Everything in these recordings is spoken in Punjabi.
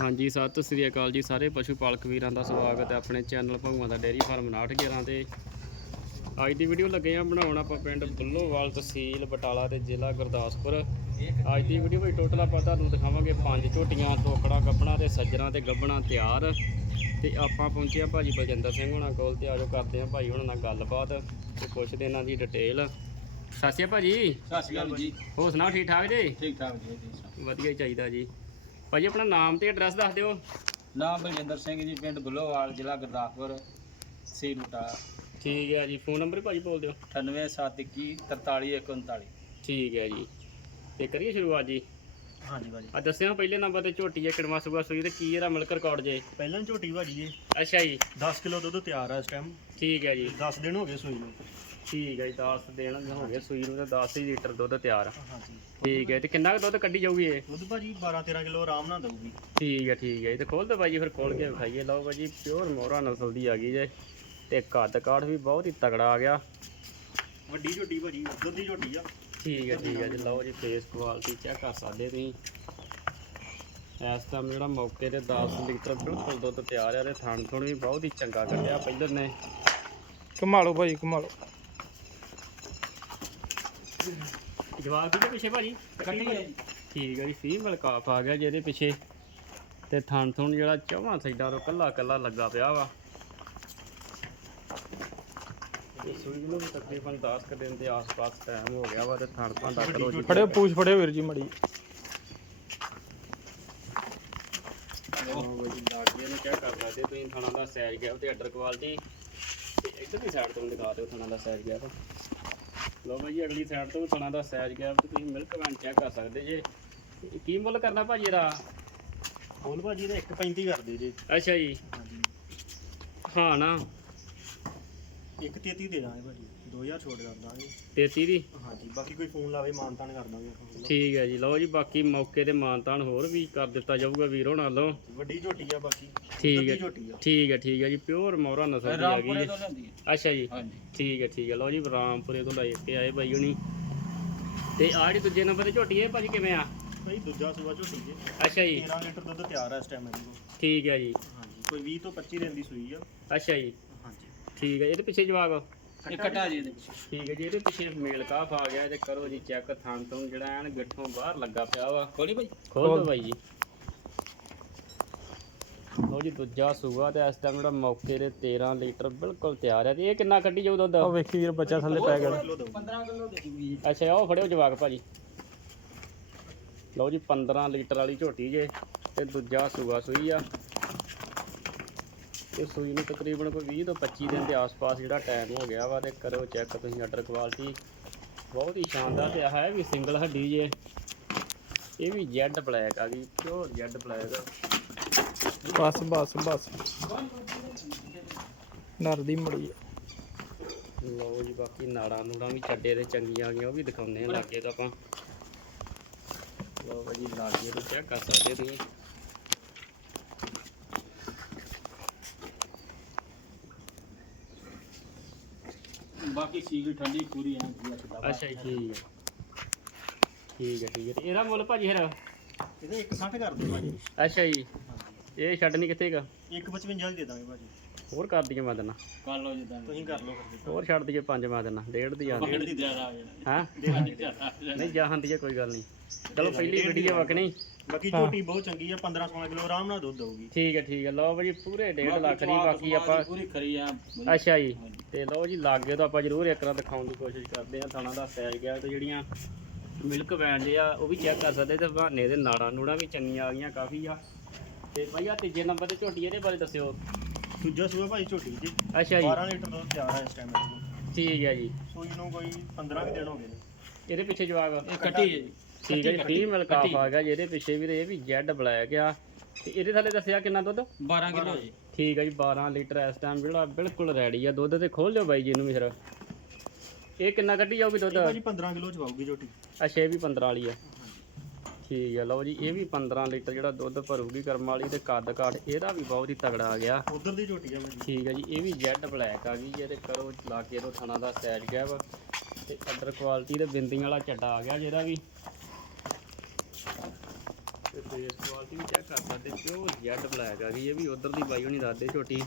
ਹਾਂਜੀ ਸਤਿ ਸ੍ਰੀ ਅਕਾਲ ਜੀ ਸਾਰੇ ਪਸ਼ੂ ਪਾਲਕ ਵੀਰਾਂ ਦਾ ਸਵਾਗਤ ਹੈ ਆਪਣੇ ਚੈਨਲ ਭਗਵਾਨ ਦਾ ਡੇਅਰੀ ਫਾਰਮ 911 ਤੇ। ਅੱਜ ਦੀ ਵੀਡੀਓ ਲੱਗੇ ਆ ਬਣਾਉਣ ਆਪਾਂ ਪਿੰਡ ਬੁੱਲੋਵਾਲ ਤਹਿਸੀਲ ਬਟਾਲਾ ਤੇ ਜ਼ਿਲ੍ਹਾ ਗੁਰਦਾਸਪੁਰ। ਅੱਜ ਦੀ ਵੀਡੀਓ ਵਿੱਚ ਟੋਟਲ ਆਪਾਂ ਤੁਹਾਨੂੰ ਦਿਖਾਵਾਂਗੇ ਪੰਜ ਝੋਟੀਆਂ ਟੋਕੜਾ ਗੱਬਣਾ ਤੇ ਸੱਜਣਾ ਤੇ ਗੱਬਣਾ ਤਿਆਰ। ਤੇ ਆਪਾਂ ਪਹੁੰਚੇ ਆ ਭਾਜੀ ਬਲਜਿੰਦਰ ਸਿੰਘ ਹੁਣਾਂ ਕੋਲ ਤੇ ਆਜੋ ਕਰਦੇ ਆ ਭਾਈ ਹੁਣਾਂ ਨਾਲ ਗੱਲਬਾਤ ਤੇ ਪੁੱਛਦੇ ਇਹਨਾਂ ਦੀ ਡਿਟੇਲ ਸਤਿ ਸ਼੍ਰੀ ਅਕਾਲ ਭਾਜੀ। ਸਤਿ ਸ਼੍ਰੀ ਅਕਾਲ ਜੀ। ਹੋਰ ਸੁਣਾਓ ਠੀਕ ਠਾਕ ਜੀ? ਠੀਕ ਠਾਕ ਜੀ? ਵਧੀਆ ਹੀ ਚਾਹੀਦਾ ਜੀ। ਭਾਜੀ ਆਪਣਾ ਨਾਮ ਤੇ ਐਡਰੈਸ ਦੱਸ ਦਿਓ। ਨਾਮ ਬਲਜਿੰਦਰ ਸਿੰਘ ਜੀ ਪਿੰਡ ਬੁੱਲੋਵਾਲ ਜ਼ਿਲ੍ਹਾ ਗੁਰਦਾਸਪੁਰ ਸੀ ਰੂਟਾ ਠੀਕ ਹੈ ਜੀ ਫੋਨ ਨੰਬਰ ਭਾਜੀ ਬੋਲ ਦਿਓ। 98721 4339 ਠੀਕ ਹੈ ਜੀ। ਤੇ ਕਰੀਏ ਸ਼ੁਰੂਆਤ ਜੀ? ਹਾਂਜੀ ਭਾਜੀ। ਆ ਦੱਸਿਓ ਪਹਿਲੇ ਨੰਬਰ ਤੇ ਝੋਟੀ ਹੈ ਕਿੜਮਾ ਸੁਗਾ ਸੂਈ ਤੇ ਕੀ ਇਹਦਾ ਮਿਲਕ ਰਿਕਾਰਡ ਜੇ? ਪਹਿਲਾਂ ਝੋਟੀ ਭਾਜੀ ਜੀ ਅੱਛਾ ਜੀ। 10 ਕਿਲੋ ਦੁੱਧ ਤਿਆਰ ਆ ਇਸ ਟਾਈਮ ਠੀਕ ਹੈ ਜੀ। 10 ਦਿਨ ਹੋ ਗਏ ਸੂਈ ਨੂੰ। ਠੀਕ ਹੈ ਜੀ 10 ਦਿਨ ਹੋ ਗਏ ਸੂਈ ਨੂੰ ਤੇ 10 ਹੀ ਲੀਟਰ ਦੁੱਧ ਤਿਆਰ ਆ। ਹਾਂਜੀ ਠੀਕ ਹੈ ਤੇ ਕਿੰਨਾ ਕੁ ਦੁੱਧ ਕੱਢੀ ਜਾਊਗੀ ਇਹ? ਦੁੱਧ ਭਾਜੀ 12 13 ਕਿਲੋ ਆਰਾਮ ਨਾਲ ਦਊਗੀ। ਠੀਕ ਹੈ ਠੀਕ ਹੈ ਜੀ ਤੇ ਖੋਲ ਦੋ ਭਾਜੀ ਫਿਰ ਖੋਲ ਕੇ ਵਿਖਾਈਏ। ਲਓ ਭਾਜੀ ਪਿਓਰ ਮੋਹਰਾ ਨਸਲ ਦੀ ਆ ਗਈ ਜੇ। ਤੇ ਕੱਦ ਕਾਠ ਵੀ ਬਹੁਤ ਹੀ ਤਗੜਾ ਆ ਗਿਆ। ਵੱਡੀ ਝੋਟੀ ਭਾਜੀ ਦੁੱਧ ਦੀ ਝੋਟੀ ਆ। ਠੀਕ ਹੈ ਠੀਕ ਹੈ ਜੀ ਲਓ ਜੀ ਫੇਸ ਕੁਆਲਿਟੀ ਚੈੱਕ ਕਰ ਸਕਦੇ ਤੁਸੀਂ। ਇਸ ਟਾਈਮ ਜਿਹੜਾ ਮੌਕੇ ਤੇ 10 ਲੀਟਰ ਬਿਲਕੁਲ ਦੁੱਧ ਤਿਆਰ ਆ ਤੇ ਥਣ ਥੁਣ ਵੀ ਬਹੁਤ ਹੀ ਚੰਗਾ ਕੱਢਿਆ ਪਹਿਲਰ ਨੇ। ਕਮਾਲੋ ਭਾਈ ਕਮਾਲੋ ਜਵਾਬ ਕਿਹਦੇ ਪਿੱਛੇ ਭਾਜੀ? ਕੱਟੀ ਹੈ ਠੀਕ ਹੈ ਜੀ। ਫੀਮੇਲ ਕਾਫ ਆ ਗਿਆ ਜਿਹਦੇ ਪਿੱਛੇ। ਤੇ ਥਣ ਥੁਣ ਜਿਹੜਾ ਚੌਵਾਂ ਸਾਈਡਾਂ ਤੋਂ ਕੱਲਾ ਕੱਲਾ ਲੱਗਾ ਪਿਆ ਵਾ। ਇਹ ਸੂਈ ਨੂੰ ਵੀ ਤਕਰੀਬਨ 10 ਕੁ ਦਿਨ ਦੇ ਆਸ-ਪਾਸ ਟਾਈਮ ਹੋ ਗਿਆ ਵਾ ਤੇ ਥਣ ਭਾਂਡਾ ਕਰੋ ਜੀ ਫੜਿਓ ਪੂਛ ਫੜਿਓ ਵੀਰ ਜੀ ਮੜੀ। ਲਾਗੇ ਨੂੰ ਚੈੱਕ ਕਰ ਸਕਦੇ ਤੁਸੀਂ ਥਣਾ ਦਾ ਸਾਈਜ਼ ਗਿਆ ਤੇ ਆਰਡਰ ਕੁਆਲਿਟੀ ਤੇ ਇੱਧਰਲੀ ਸਾਈਡ ਤੋਂ ਵੀ ਦਿਖਾ ਦਿਓ ਥਣਾ ਦਾ ਸਾਈਜ਼ ਗਿਆ ਲਓ ਭਾਈ ਅਗਲੀ ਸਾਈਡ ਤੋਂ ਵੀ ਥਣਾ ਦਾ ਸਾਈਜ਼ ਗਿਆ ਤੇ ਤੁਸੀਂ ਮਿਲਕ ਵੈਨ ਚੈੱਕ ਕਰ ਸਕਦੇ ਜੇ। ਕੀ ਮੁੱਲ ਕਰਨਾ ਭਾਜੀ ਇਹਦਾ? ਫੁੱਲ ਭਾਜੀ ਦਾ 1.35 ਕਰਦੇ ਜੀ। ਅੱਛਾ ਜੀ। ਹਾਂ ਨਾ। 1.33 ਦੇ ਦਾਂਗੇ ਭਾਜੀ। 2000 ਛੋਟ ਕਰ ਦਾਂਗੇ। 33 ਦੀ? ਹਾਂਜੀ ਬਾਕੀ ਕੋਈ ਫੋਨ ਲਾਵੇ ਮਾਨਤਾਨ ਕਰ ਦਾਂਗੇ ਆਪਾਂ। ਠੀਕ ਹੈ ਜੀ ਲਓ ਜੀ ਬਾਕੀ ਮੌਕੇ ਤੇ ਮਾਨਤਾਨ ਹੋਰ ਵੀ ਕਰ ਦਿੱਤਾ ਜਾਊਗਾ ਵੀਰ ਹੋਣਾ ਵੱਲੋਂ ਵੱਡੀ ਝੋਟੀ ਆ ਬਾਕੀ। ਠੀਕ ਹੈ ਠੀਕ ਹੈ ਠੀਕ ਹੈ ਜੀ ਪਿਓਰ ਮੋਹਰਾ ਨਸਲ ਦੀ ਆ ਗਈ ਹੈ। ਅੱਛਾ ਜੀ ਹਾਂਜੀ। ਠੀਕ ਹੈ ਠੀਕ ਹੈ ਲਓ ਜੀ ਰਾਮਪੁਰੇ ਤੋਂ ਲੈ ਕੇ ਆਏ ਬਾਈ ਹੁਣੀ। ਤੇ ਜਿਹੜੀ ਦੂਜੇ ਨੰਬਰ ਤੇ ਝੋਟੀ ਹੈ ਭਾਜੀ ਕਿਵੇਂ ਆ? ਭਾਈ ਦੂਜਾ ਸੂਆ ਝੋਟੀ ਜੀ। ਅੱਛਾ ਜੀ। 13 ਲੀਟਰ ਦੁੱਧ ਤਿਆਰ ਆ ਇਸ ਟਾਈਮ ਇਹਦੇ ਕੋਲ। ਠੀਕ ਹੈ ਜੀ। ਹਾਂਜੀ ਕੋਈ 20 ਤੋਂ 25 ਦਿਨ ਦੀ ਸੂਈ ਆ। ਅੱਛਾ ਜੀ। ਹਾਂਜੀ। ਠੀਕ ਹੈ ਇਹਦੇ ਪਿੱਛੇ ਜਵਾਬ ਇਹ ਕਟਾ ਜੀ ਇਹਦੇ ਵਿੱਚ ਠੀਕ ਹੈ ਜੀ ਇਹਦੇ ਪਿੱਛੇ ਮੇਲ ਕਾਫ ਆ ਗਿਆ ਤੇ ਕਰੋ ਜੀ ਚੈੱਕ ਥਾਂ ਤੋਂ ਜਿਹੜਾ ਐਨ ਗਿੱਠੋਂ ਬਾਹਰ ਲੱਗਾ ਪਿਆ ਵਾ। ਖੋਲੀ ਭਾਈ? ਖੋਲ ਦੋ ਬਾਈ ਜੀ। ਲਓ ਜੀ ਦੂਜਾ ਸੂਆ ਤੇ ਇਸ ਟਾਈਮ ਜਿਹੜਾ ਮੌਕੇ ਦੇ 13 ਲੀਟਰ ਬਿਲਕੁਲ ਤਿਆਰ ਹੈ ਤੇ ਇਹ ਕਿੰਨਾ ਕੱਢੀ ਜਾਊ ਦੁੱਧ? ਉਹ ਵੇਖੀ ਵੀਰ ਬੱਚਾ ਥੱਲੇ ਪੈ ਗਿਆ। ਕਿਲੋ ਦਊ 15 ਕਿਲੋ ਦੇ ਦੂਗੀ ਅੱਛਾ ਉਹ ਫੜਿਓ ਜਵਾਕ ਭਾਜੀ। ਲਓ ਜੀ 15 ਲੀਟਰ ਵਾਲੀ ਝੋਟੀ ਜੇ ਤੇ ਦੂਜਾ ਸੂਆ ਸੂਈ ਆ। ਇਹ ਸੂਈ ਨੂੰ ਤਕਰੀਬਨ ਕੋਈ 20 ਤੋਂ 25 ਦਿਨ ਦੇ ਆਸ-ਪਾਸ ਜਿਹੜਾ ਟਾਈਮ ਹੋ ਗਿਆ ਵਾ ਤੇ ਕਰੋ ਚੈੱਕ ਤੁਸੀਂ ਆਰਡਰ ਕੁਆਲਿਟੀ ਬਹੁਤ ਹੀ ਸ਼ਾਨਦਾਰ ਤੇ ਹੈ ਵੀ ਸਿੰਗਲ ਹੱਡੀ ਜੇ। ਇਹ ਵੀ ਜੈਡ ਬਲੈਕ ਆ ਗਈ ਪਿਓਰ ਜੈਡ ਬਲੈਕ ਬਸ ਬਸ ਬਸ। ਨਰਦੀ ਮੜੀ ਲਓ ਜੀ ਬਾਕੀ ਨਾੜਾਂ ਨੂੜਾਂ ਵੀ ਛੱਡੇ ਤੇ ਚੰਗੀਆਂ ਆ ਗਈਆਂ ਉਹ ਵੀ ਦਿਖਾਉਂਦੇ ਆ ਲਾਗੇ ਤਾਂ ਆਪਾਂ। ਲਓ ਜੀ ਲਾਗੇ ਨੂੰ ਚੈੱਕ ਕਰ ਸਕਦੇ ਤੁਸੀਂ। ਬਾਕੀ ਸੀਲ ਠੰਡੀ ਪੂਰੀ ਐ ਜੀ ਅੱਛਾ ਅੱਛਾ ਜੀ ਠੀਕ ਹੈ। ਠੀਕ ਹੈ ਠੀਕ ਹੈ। ਤੇ ਇਹਦਾ ਮੁੱਲ ਭਾਜੀ ਫਿਰ? ਇਹਦੇ 160 ਕਰ ਦਿਓ ਭਾਜੀ। ਅੱਛਾ ਜੀ। ਇਹ ਛੱਡਣੀ ਕਿੱਥੇਗਾ 155 ਦੀ ਦੇ ਦਾਂਗੇ ਭਾਜੀ। ਹੋਰ ਕਰ ਦਈਏ ਮੈਂ ਦੇਣਾ ਕਰ ਲਓ ਜਿੱਦਾਂ ਤੁਸੀਂ ਕਰ ਲਓ ਫਿਰ ਹੋਰ ਛੱਡ ਦਈਏ ਪੰਜ ਮੈਂ ਦੇਣਾ ਡੇਢ ਦੀ ਆਂਦੀ ਡੇਢ ਦੀ ਜ਼ਿਆਦਾ ਆ ਜਾਣਾ। ਹਾਂ? ਆ। ਨਹੀਂ ਦੀ ਕੋਈ ਗੱਲ ਨਹੀਂ। ਚਲੋ ਪਹਿਲੀ ਵੀਡੀਓ ਵਕਣੀ ਬਾਕੀ ਝੋਟੀ ਬਹੁਤ ਚੰਗੀ ਆ 15 16 ਕਿਲੋ ਆਰਾਮ ਨਾਲ ਦੁੱਧ ਦਊਗੀ। ਠੀਕ ਹੈ ਠੀਕ ਹੈ ਲਓ ਭਾਜੀ ਪੂਰੇ 1.5 ਲੱਖ ਦੀ ਬਾਕੀ ਆਪਾਂ ਪੂਰੀ ਖਰੀ ਆ। ਅੱਛਾ ਜੀ। ਤੇ ਲਓ ਜੀ ਲਾਗੇ ਤੋਂ ਆਪਾਂ ਜ਼ਰੂਰ ਇੱਕ ਵਾਰ ਦਿਖਾਉਣ ਦੀ ਕੋਸ਼ਿਸ਼ ਕਰਦੇ ਆ ਥਾਣਾ ਦਾ ਸੈਜ ਗਿਆ ਤੇ ਜਿਹੜੀਆਂ ਮਿਲਕ ਵੈਨ ਜੇ ਆ ਉਹ ਵੀ ਚੈੱਕ ਕਰ ਸਕਦੇ ਤੇ ਬਹਾਨੇ ਦੇ ਨਾੜਾਂ ਨੂੜਾਂ ਵੀ ਚੰਗੀਆਂ ਆ ਗਈਆਂ ਕਾਫੀ ਆ। ਤੇ ਭਾਈ ਆ ਤੀਜੇ ਨੰਬਰ ਤੇ ਝੋਟੀ ਇਹਦੇ ਬਾਰੇ ਦੱਸਿਓ। ਦੂਜਾ ਸੂਆ ਭਾਈ ਝੋਟੀ ਜੀ। ਅੱਛਾ ਜੀ। 12 ਲੀਟਰ ਦੁੱਧ ਤਿਆਰ ਆ ਇਸ ਟਾਈਮ ਠੀਕ ਹੈ ਜੀ। ਸੂਈ ਨੂੰ ਕੋਈ 15 ਕੁ ਦਿਨ ਹੋ ਗਏ ਨੇ। ਇਹਦੇ ਪਿੱਛੇ ਜਵਾਬ ਇਹ ਕੱਟੀ ਹੈ ਜੀ। ਠੀਕ ਹੈ ਜੀ ਫੀਮੇਲ ਕਾਫ ਆ ਗਿਆ ਜਿਹਦੇ ਪਿੱਛੇ ਵੀ ਇਹ ਵੀ ਜੈਡ ਬਲੈਕ ਆ। ਤੇ ਇਹਦੇ ਥੱਲੇ ਦੱਸਿਆ ਕਿੰਨਾ ਦੁੱਧ? 12 ਕਿਲੋ ਜੀ। ਠੀਕ ਹੈ ਜੀ 12 ਲੀਟਰ ਇਸ ਟਾਈਮ ਜਿਹੜਾ ਬਿਲਕੁਲ ਰੈਡੀ ਆ। ਦੁੱਧ ਤੇ ਖੋਲ ਲਿਓ ਬਾਈ ਜੀ ਇਹਨੂੰ ਵੀ ਫਿਰ। ਇਹ ਕਿੰਨਾ ਕੱਢੀ ਜਾਊਗੀ ਦੁੱਧ? ਇਹ ਭਾਜੀ 15 ਕਿਲੋ ਚ ਪਾਊਗੀ ਝੋਟੀ ਅੱਛਾ ਇਹ ਵੀ 15 ਵਾਲੀ ਆ। ਠੀਕ ਹੈ ਲਓ ਜੀ ਇਹ ਵੀ 15 ਲੀਟਰ ਜਿਹੜਾ ਦੁੱਧ ਭਰੂਗੀ ਕਰਮ ਵਾਲੀ ਤੇ ਕੱਦ ਕਾਠ ਇਹਦਾ ਵੀ ਬਹੁਤ ਹੀ ਤਗੜਾ ਆ ਗਿਆ। ਉਧਰ ਦੀ ਝੋਟੀ ਆ ਭਾਜੀ ਠੀਕ ਹੈ ਜੀ ਇਹ ਵੀ ਜੈਡ ਬਲੈਕ ਆ ਗਈ ਇਹਦੇ ਕਰੋ ਲਾ ਕੇ ਇਹਦਾ ਥਣਾ ਦਾ ਸੈਜ ਗਿਆ ਵਾ ਤੇ ਅਦਰ ਕੁਆਲਿਟੀ ਦੇ ਬਿੰਦੀਆਂ ਵਾਲਾ ਚੱਡਾ ਆ ਗਿਆ ਜਿਹਦਾ ਵੀ। ਤੇ ਫੇਸ ਕੁਆਲਿਟੀ ਵੀ ਚੈੱਕ ਕਰ ਸਕਦੇ ਪਿਓਰ ਜੈਡ ਬਲੈਕ ਆ ਗਈ ਇਹ ਵੀ ਉਧਰ ਦੀ ਬਾਈ ਹੋਣੀ ਦੱਸਦੇ ਝੋਟੀ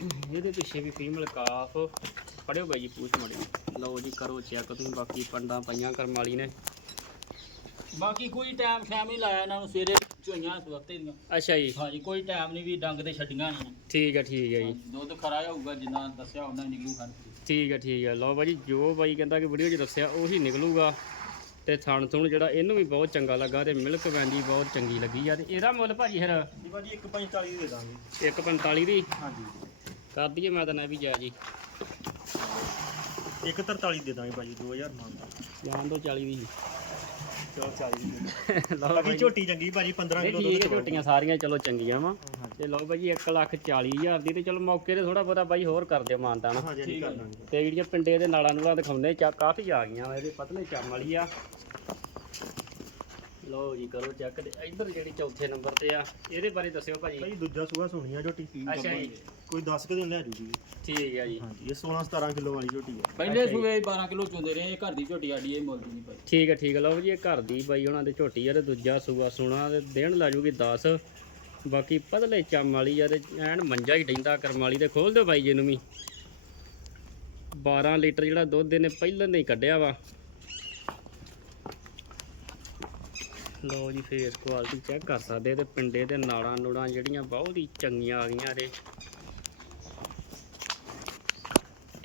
ਇਹਦੇ ਪਿੱਛੇ ਵੀ ਫੀਮੇਲ ਕਾਫ ਪੜਿਓ ਬਾਈ ਜੀ ਪੂਛ ਮੜੀ ਲਓ ਜੀ ਕਰੋ ਚੈੱਕ ਤੁਸੀਂ ਬਾਕੀ ਪੰਡਾਂ ਪਈਆਂ ਵਾਲੀ ਨੇ। ਬਾਕੀ ਕੋਈ ਟਾਈਮ ਸ਼ਾਮ ਨਹੀਂ ਲਾਇਆ ਇਹਨਾਂ ਨੂੰ ਸਵੇਰੇ ਚੋਈਆਂ ਸਵਖਤੇ ਦੀਆਂ। ਅੱਛਾ ਜੀ। ਹਾਂਜੀ ਕੋਈ ਟਾਈਮ ਨਹੀਂ ਵੀ ਡੰਗ ਤੇ ਛੱਡੀਆਂ ਨਹੀਂ। ਠੀਕ ਹੈ ਠੀਕ ਹੈ ਜੀ। ਦੁੱਧ ਖਰਾ ਹੋਊਗਾ ਜਿੰਨਾ ਦੱਸਿਆ ਉਹਨਾਂ ਨਿਕਲੂ ਖਾਣ। ਠੀਕ ਹੈ ਠੀਕ ਹੈ ਲਓ ਬਾਈ ਜੀ ਬਾਈ ਕਹਿੰਦਾ ਕਿ ਵੀਡੀਓ 'ਚ ਦੱਸਿਆ ਉਹੀ ਨਿਕਲੂਗਾ। ਤੇ ਥਣ ਥੁਣ ਜਿਹੜਾ ਇਹਨੂੰ ਵੀ ਬਹੁਤ ਚੰਗਾ ਲੱਗਾ ਤੇ ਮਿਲਕ ਵੈਂਦੀ ਬਹੁਤ ਚੰਗੀ ਲੱਗੀ ਆ। ਤੇ ਇਹਦਾ ਮੁੱਲ ਭਾਜੀ ਫਿਰ? ਜੀ ਭਾਜੀ 145 ਦੇ ਦਾਂਗੇ। 145 ਦੀ? ਹਾਂਜੀ। ਕਰ ਦਈਏ ਮੈਂ ਤਾਂ ਨਾ ਵੀ ਜਾ ਜੀ 143 ਦੇ ਦਾਂਗੇ ਭਾਜੀ 2000 ਮੰਗਦਾ ਜਾਣ ਦੋ 40 ਦੀ। ਚਲੋ 40 ਦੀ ਲਓ ਬਾਈ। ਝੋਟੀ ਚੰਗੀ ਭਾਜੀ 15 ਨਹੀਂ ਕਿਲੋ ਦੁੱਧ ਝੋਟੀਆਂ ਸਾਰੀਆਂ ਚਲੋ ਚੰਗੀਆਂ ਵਾ। ਤੇ ਲਓ ਬਾਈ 1 ਲੱਖ 40 ਹਜ਼ਾਰ ਦੀ ਤੇ ਚਲੋ ਮੌਕੇ ਤੇ ਥੋੜਾ ਬਹੁਤਾ ਬਾਈ ਹੋਰ ਕਰ ਦਿਓ ਮਾਨਤਾ ਨਾ ਤੇ ਜਿਹੜੀਆਂ ਪਿੰਡੇ ਦੇ ਨਾਲਾਂ ਨੂਲਾਂ ਦਿਖਾਉਂਦੇ ਚਾ ਕਾਫੀ ਆ ਗਈਆਂ ਇਹਦੇ ਪਤਲੇ ਚੰਮ ਵਾਲੀ ਆ। ਲਓ ਜੀ ਕਰੋ ਚੈੱਕ ਤੇ ਇੱਧਰ ਜਿਹੜੀ ਚੌਥੇ ਨੰਬਰ ਤੇ ਆ ਇਹਦੇ ਬਾਰੇ ਦੱਸਿਓ ਭਾਜੀ। ਭਾਜੀ ਦੂਜਾ ਸੂਆ ਸੁਣੀ ਆ ਝੋਟੀ। ਅੱਛਾ ਜੀ। ਕੋਈ 10 ਕਿ ਦਿਨ ਲੈ ਜੂਗੀ। ਠੀਕ ਹੈ ਜੀ। ਹਾਂਜੀ ਇਹ 16 17 ਕਿਲੋ ਵਾਲੀ ਝੋਟੀ ਹੈ ਪਹਿਲੇ ਸੂਏ 12 ਕਿਲੋ ਚੁੰਦੇ ਰਹੇ ਇਹ ਘਰ ਦੀ ਝੋਟੀ ਆਡੀ ਇਹ ਮੁੱਲ ਦੀ ਨਹੀਂ ਪਾਈ ਠੀਕ ਹੈ ਠੀਕ ਹੈ ਲਓ ਜੀ ਇਹ ਘਰ ਦੀ ਬਾਈ ਉਹਨਾਂ ਦੇ ਝੋਟੀ ਆ ਤੇ ਦੂਜਾ ਸੂਆ ਸੁਣਾ ਤੇ ਦੇਣ ਲਾ ਜੂਗੀ 10 ਬਾਕੀ ਪਤਲੇ ਚੰਮ ਵਾਲੀ ਆ ਤੇ ਐਨ ਮੰਜਾ ਹੀ ਡੈਂਦਾ ਕਰਮ ਵਾਲੀ ਤੇ ਖੋਲ ਦਿਓ ਬਾਈ ਜੀ ਨੂੰ ਵੀ। 12 ਲੀਟਰ ਜਿਹੜਾ ਦੁੱਧ ਇਹਨੇ ਪਹਿਲਾਂ ਦੇ ਹੀ ਕੱਢਿਆ ਵਾ। ਲਓ ਜੀ ਫੇਸ ਕੁਆਲਿਟੀ ਚੈੱਕ ਕਰ ਸਕਦੇ ਤੇ ਪਿੰਡੇ ਦੇ ਨਾੜਾਂ ਨੂੜਾਂ ਜਿਹੜੀਆਂ ਬਹੁਤ ਹੀ ਚੰਗੀਆਂ ਆ ਗਈਆਂ ਇਹਦੇ।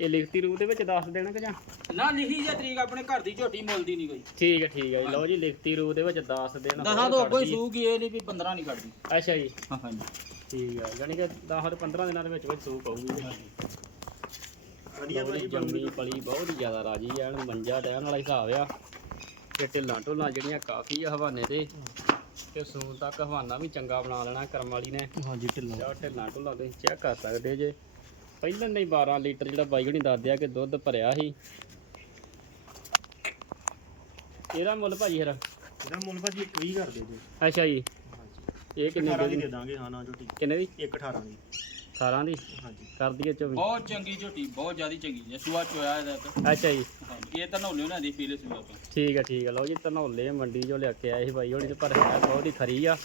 ਇਹ ਲਿਖਤੀ ਰੂਪ ਦੇ ਵਿੱਚ ਦੱਸ ਦੇਣਾ ਕਿ ਜਾਂ? ਨਾ ਲਿਖੀ ਜੇ ਤਰੀਕ ਆਪਣੇ ਘਰ ਦੀ ਝੋਟੀ ਮੁੱਲ ਦੀ ਨਹੀਂ ਕੋਈ। ਠੀਕ ਹੈ ਠੀਕ ਹੈ ਜੀ। ਲਓ ਜੀ ਲਿਖਤੀ ਰੂਪ ਦੇ ਵਿੱਚ ਦੱਸ ਦੇਣਾ। ਦਸਾਂ ਤੋਂ ਅੱਗੋਂ ਹੀ ਸੂਗੀ ਇਹ ਨਹੀਂ ਵੀ 15 ਨਹੀਂ ਕੱਢਦੀ। ਅੱਛਾ ਜੀ। ਹਾਂ ਹਾਂਜੀ ਠੀਕ ਹੈ ਯਾਨੀ ਕਿ 10 ਤੋਂ 15 ਦਿਨਾਂ ਦੇ ਵਿੱਚ ਵਿੱਚ ਸੂਪ ਆਊਗੀ ਵਧੀਆ ਭਾਜੀ ਜੰਮੀ ਪਲੀ ਬਹੁਤ ਹੀ ਜ਼ਿਆਦਾ ਰਾਜੀ ਐਨ ਮੰਜਾ ਡੈਣ ਵਾਲਾ ਹਿਸਾਬ ਆ। ਤੇ ਢਿੱਲਾਂ ਢੁੱਲਾਂ ਜਿਹੜੀਆਂ ਕਾਫੀ ਆ ਹਵਾਨੇ ਤੇ। ਤੇ ਸੂਣ ਤੱਕ ਹਵਾਨਾ ਵੀ ਚੰਗਾ ਬਣਾ ਲੈਣਾ ਕਰਮ ਵਾਲੀ ਨੇ। ਹਾਂਜੀ ਢਿੱਲਾ। ਜਾਂ ਢਿੱਲਾਂ ਢੁੱਲਾਂ ਤੁਸੀਂ ਚੈੱਕ ਕਰ ਸਕਦੇ ਜੇ। ਪਹਿਲਾਂ ਨਹੀਂ 12 ਲੀਟਰ ਜਿਹੜਾ ਬਾਈ ਹੁਣੀ ਦੱਸਦੇ ਆ ਕਿ ਦੁੱਧ ਭਰਿਆ ਸੀ। ਇਹਦਾ ਮੁੱਲ ਭਾਜੀ ਫਿਰ? ਇਹਦਾ ਮੁੱਲ ਭਾਜੀ 20 ਕਰ ਦੇ ਜੀ। ਅੱਛਾ ਜੀ। ਇਹ ਕਿੰਨੇ 18 ਦੀ ਦੀ ਦੇ ਦਾਂਗੇ ਹਾਂ ਨਾ ਝੋਟੀ ਕਿੰਨੇ ਦੀ? 1 18 ਦੀ। 18 ਦੀ? ਹਾਂਜੀ। ਕਰ ਦਈਏ 24 ਬਹੁਤ ਚੰਗੀ ਝੋਟੀ ਬਹੁਤ ਜ਼ਿਆਦੀ ਚੰਗੀ ਜੇ ਸੂਆ ਚੋਇਆ ਇਹਦਾ ਤਾਂ। ਅੱਛਾ ਜੀ। ਹਾਂਜੀ ਇਹ ਤਾਂ ਨੌਲੇ ਉਹਨਾਂ ਦੀ ਪੀਲੇ ਸੂਆ ਤੋਂ ਠੀਕ ਹੈ ਠੀਕ ਹੈ ਲਓ ਜੀ ਧਨੌਲੇ ਮੰਡੀ ਜੋ ਲਿਆ ਕੇ ਆਏ ਸੀ ਬਾਈ। ਹੋਣੀ ਤੇ ਪਰ ਹੈ ਬਹੁਤ ਹੀ ਖਰੀ ਆ।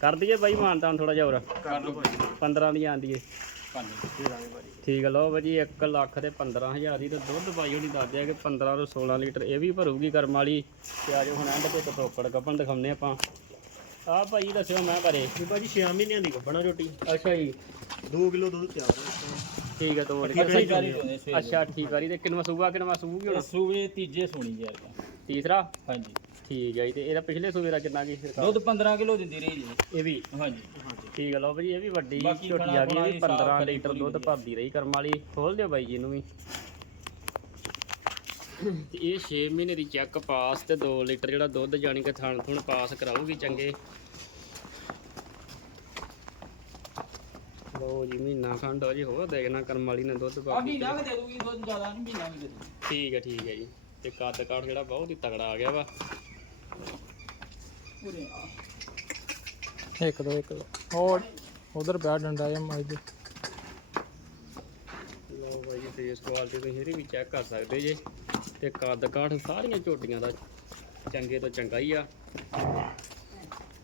ਕਰ ਦਈਏ ਬਾਈ ਮਾਨਤਾਨ ਥੋੜਾ ਜਿਹਾ ਹੋਰ। ਕਰ ਲਓ ਭਾਈ। 15 ਦੀ ਆਂਦੀ ਏ। ਕਰ ਲਓ ਦੇ ਦਾਂਗੇ ਠੀਕ ਹੈ ਲਓ ਬਾਈ 1 ਲੱਖ ਤੇ 15000 ਦੀ ਤੇ ਦੁੱਧ ਬਾਈ ਹੋਣੀ ਦੱਸਦੇ ਆ ਕਿ 15 ਤੋਂ 16 ਲੀਟਰ ਇਹ ਵੀ ਭਰੂਗੀ ਕਰਮ ਵਾਲੀ। ਤੇ ਆਜੋ ਹੁਣ ਐਂਡ ਤੇ ਇੱਕ ਟੋਕੜ ਗੱਪਣ ਦਿਖਾਉਂਦੇ ਆਪਾਂ। ਆ ਭਾਈ ਦੱਸਿਓ ਮੈਂ ਬਾਰੇ ਇਹ ਭਾਜੀ 6 ਮਹੀਨਿਆਂ ਦੀ ਗੱਭਣਾ ਝੋਟੀ ਅੱਛਾ ਜੀ। 2 ਕਿਲੋ ਦੁੱਧ ਤਿਆਰ ਹੈ ਠੀਕ ਹੈ ਵਾਰੀ ਸਰਕਾਰੀ ਚੋਂਦੇ ਸਵੇਰੇ ਅੱਛਾ ਠੀਕ ਜੀ। ਤੇ ਕਿੰਨਵਾ ਸੂਗਾ ਕਿੰਨਵਾ ਸੂਗੀ ਹੁਣ? ਸੂਏ ਤੀਜੇ ਸੋਣੀ ਯਾਰ ਤੀਸਰਾ? ਹਾਂਜੀ। ਠੀਕ ਹੈ ਜੀ। ਤੇ ਇਹਦਾ ਪਿਛਲੇ ਸੂਬੇ ਦਾ ਕਿੰਨਾ ਕੀ ਦੁੱਧ 15 ਕਿਲੋ ਦਿੰਦੀ ਰਹੀ ਜੀ। ਇਹ ਵੀ? ਹਾਂਜੀ। ਠੀਕ ਹੈ ਲਓ ਭਾਜੀ ਇਹ ਵੀ ਵੱਡੀ ਝੋਟੀ ਆ ਗਈ ਇਹ ਵੀ ਖੁਣਾ 15 ਹਿਸਾਬ ਲੀਟਰ ਦੁੱਧ। ਭਰਦੀ ਰਹੀ ਕਰਮ ਵਾਲੀ। ਖੋਲ ਦਿਓ ਬਾਈ ਜੀ ਇਹਨੂੰ ਵੀ। ਤੇ ਇਹ 6 ਮਹੀਨੇ ਦੀ ਚੈੱਕ ਪਾਸ ਤੇ 2 ਲੀਟਰ ਜਿਹੜਾ ਦੁੱਧ ਜਾਣੀ ਕਿ ਥਣ ਥੁਣ ਪਾਸ ਕਰਾਊਗੀ ਚੰਗੇ। ਲਓ ਜੀ ਮਹੀਨਾ ਖੰਡ ਹੋ ਜੀ ਹੋਰ ਦੇਖਣਾ ਕਰਮ ਵਾਲੀ ਨੇ ਦੁੱਧ ਆ ਬਾਕੀ ਮਹੀਨਾ ਦੇ ਦੂਗੀ ਦੁੱਧ ਜ਼ਿਆਦਾ ਨਹੀਂ ਮਹੀਨਾ ਵੀ ਦੇ ਦੂਗੀ ਠੀਕ ਹੈ ਠੀਕ ਹੈ ਜੀ। ਤੇ ਕੱਦ ਕਾਠ ਜਿਹੜਾ ਬਹੁਤ ਹੀ ਤਗੜਾ ਆ ਗਿਆ ਵਾ। ਪੂਰੇ ਆ। ਇੱਕ ਦੋ ਇੱਕ ਦੋ। ਹੋਰ ਉਧਰ ਪਿਆ ਡੰਡਾ ਜਾਂ ਮਾਈ ਦੇ। ਲਓ ਬਾਈ ਫੇਸ ਕੁਆਲਿਟੀ ਤੁਸੀਂ ਇਹਦੀ ਵੀ ਚੈੱਕ ਕਰ ਸਕਦੇ ਜੇ। ਤੇ ਕੱਦ ਕਾਠ ਸਾਰੀਆਂ ਝੋਟੀਆਂ ਦਾ ਚੰਗੇ ਤੋਂ ਚੰਗਾ ਹੀ ਆ।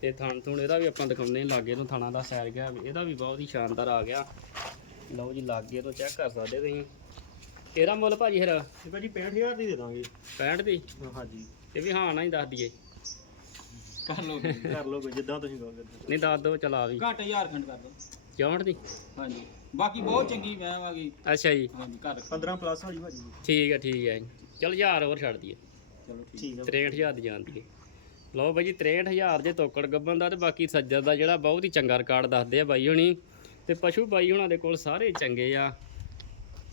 ਤੇ ਥਣ ਥੁਣ ਇਹਦਾ ਵੀ ਆਪਾਂ ਦਿਖਾਉਂਦੇ ਲਾਗੇ ਤੋਂ ਥਾਣਾ ਦਾ ਸੈਰ ਗਿਆ ਇਹਦਾ ਵੀ ਬਹੁਤ ਹੀ ਸ਼ਾਨਦਾਰ ਆ ਗਿਆ। ਲਓ ਜੀ ਲਾਗੇ ਤੋਂ ਚੈੱਕ ਕਰ ਸਕਦੇ ਤੁਸੀਂ। ਇਹਦਾ ਮੁੱਲ ਭਾਜੀ ਫਿਰ? ਇਹ ਭਾਜੀ 65000 ਦੀ ਦੇ ਦਾਂਗੇ। 65 ਦੀ? ਹਾਂਜੀ। ਇਹ ਵੀ ਹਾਂ ਨਾ ਹੀ ਦੱਸ ਦਈਏ। ਕਰ ਲਓ ਕਰ ਲਓ ਕੋਈ ਜਿੱਦਾਂ ਤੁਸੀਂ ਕਹੋਗੇ। ਨਹੀਂ ਦੱਸ ਦੋ ਚਲਾ ਵੀ। ਘੱਟ ਹਜ਼ਾਰ ਖੰਡ ਕਰ ਦੋ 64 ਦੀ? ਹਾਂਜੀ। ਬਾਕੀ ਬਹੁਤ ਚੰਗੀ ਮੈਂ ਆ ਗਈ। ਅੱਛਾ ਜੀ। ਹਾਂਜੀ ਘਰ 15 ਪਲੱਸ ਵਾਲੀ ਭਾਜੀ। ਠੀਕ ਹੈ ਠੀਕ ਹੈ ਚਲ ਹਜ਼ਾਰ ਹੋਰ ਛੱਡ ਦਈਏ। ਚਲੋ ਠੀਕ ਠੀਕ ਹੈ 63000 ਦੀ ਜਾਂਦੀ ਹੈ ਲਓ ਬਾਈ ਜੀ 63000 ਜੇ ਤੋਕੜ ਗੱਬਨ ਦਾ ਤੇ ਬਾਕੀ ਸੱਜਰ ਦਾ ਜਿਹੜਾ ਬਹੁਤ ਹੀ ਚੰਗਾ ਰਿਕਾਰਡ ਦੱਸਦੇ ਆ ਬਾਈ ਹੁਣੀ। ਤੇ ਪਸ਼ੂ ਬਾਈ ਹੁਣਾਂ ਦੇ ਕੋਲ ਸਾਰੇ ਚੰਗੇ ਆ।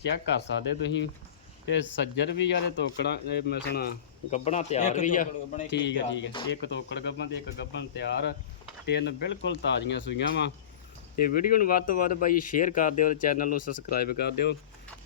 ਚੈੱਕ ਕਰ ਸਕਦੇ ਤੁਸੀਂ। ਤੇ ਸੱਜਰ ਵੀ ਆ ਤੇ ਤੋਕੜਾਂ ਇਹ ਮੈਂ ਸੁਣਾ ਗੱਬਣਾ ਤਿਆਰ ਵੀ ਆ। ਗੱਭਣ, ਠੀਕ ਹੈ। ਠੀਕ ਹੈ ਇੱਕ ਤੋਕੜ ਗੱਬਨ ਤੇ ਇੱਕ ਗੱਬਨ ਤਿਆਰ। ਤਿੰਨ ਬਿਲਕੁਲ ਤਾਜ਼ੀਆਂ ਸੂਈਆਂ ਵਾ। ਤੇ ਵੀਡੀਓ ਨੂੰ ਵੱਧ ਤੋਂ ਵੱਧ ਬਾਈ ਸ਼ੇਅਰ ਕਰ ਦਿਓ ਤੇ ਚੈਨਲ ਨੂੰ ਸਬਸਕ੍ਰਾਈਬ ਕਰ ਦਿਓ।